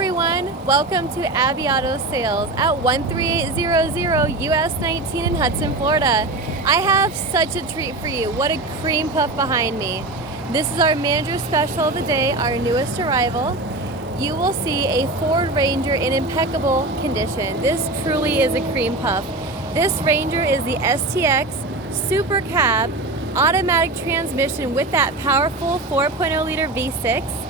everyone, welcome to Abbey Auto Sales at 13800 US 19 in Hudson, Florida. I have such a treat for you. What a cream puff behind me. This is our manager special of the day, our newest arrival. You will see a Ford Ranger in impeccable condition. This truly is a cream puff. This Ranger is the STX Super Cab automatic transmission with that powerful 4.0 liter V6.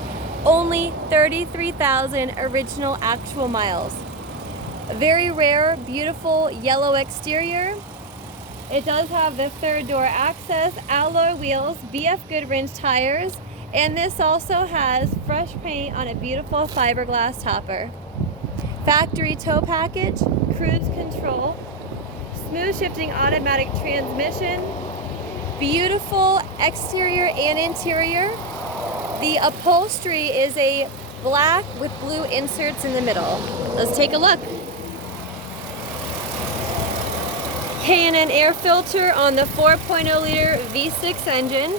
Only 33,000 original actual miles. A very rare, beautiful yellow exterior. It does have the third door access, alloy wheels, BF Goodwrench tires, and this also has fresh paint on a beautiful fiberglass topper. Factory tow package, cruise control, smooth shifting automatic transmission, beautiful exterior and interior. The upholstery is a black with blue inserts in the middle. Let's take a look. K&N air filter on the 4.0 liter V6 engine.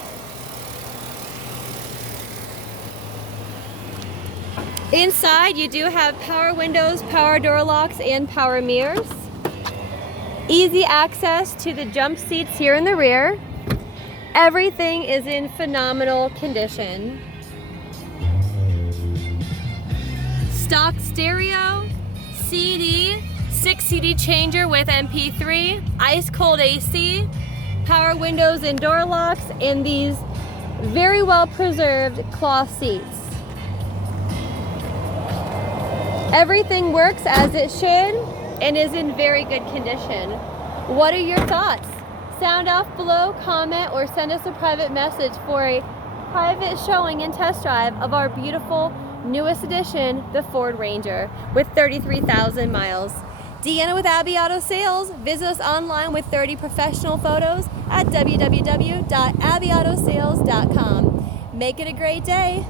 Inside you do have power windows, power door locks, and power mirrors. Easy access to the jump seats here in the rear. Everything is in phenomenal condition. Stock stereo, CD, 6 CD changer with MP3, ice cold AC, power windows and door locks, and these very well preserved cloth seats. Everything works as it should and is in very good condition. What are your thoughts? Sound off below, comment, or send us a private message for a private showing and test drive of our beautiful newest edition, the Ford Ranger, with 33,000 miles. Deanna with Abbey Auto Sales. Visit us online with 30 professional photos at www.abbeyautosales.com. Make it a great day.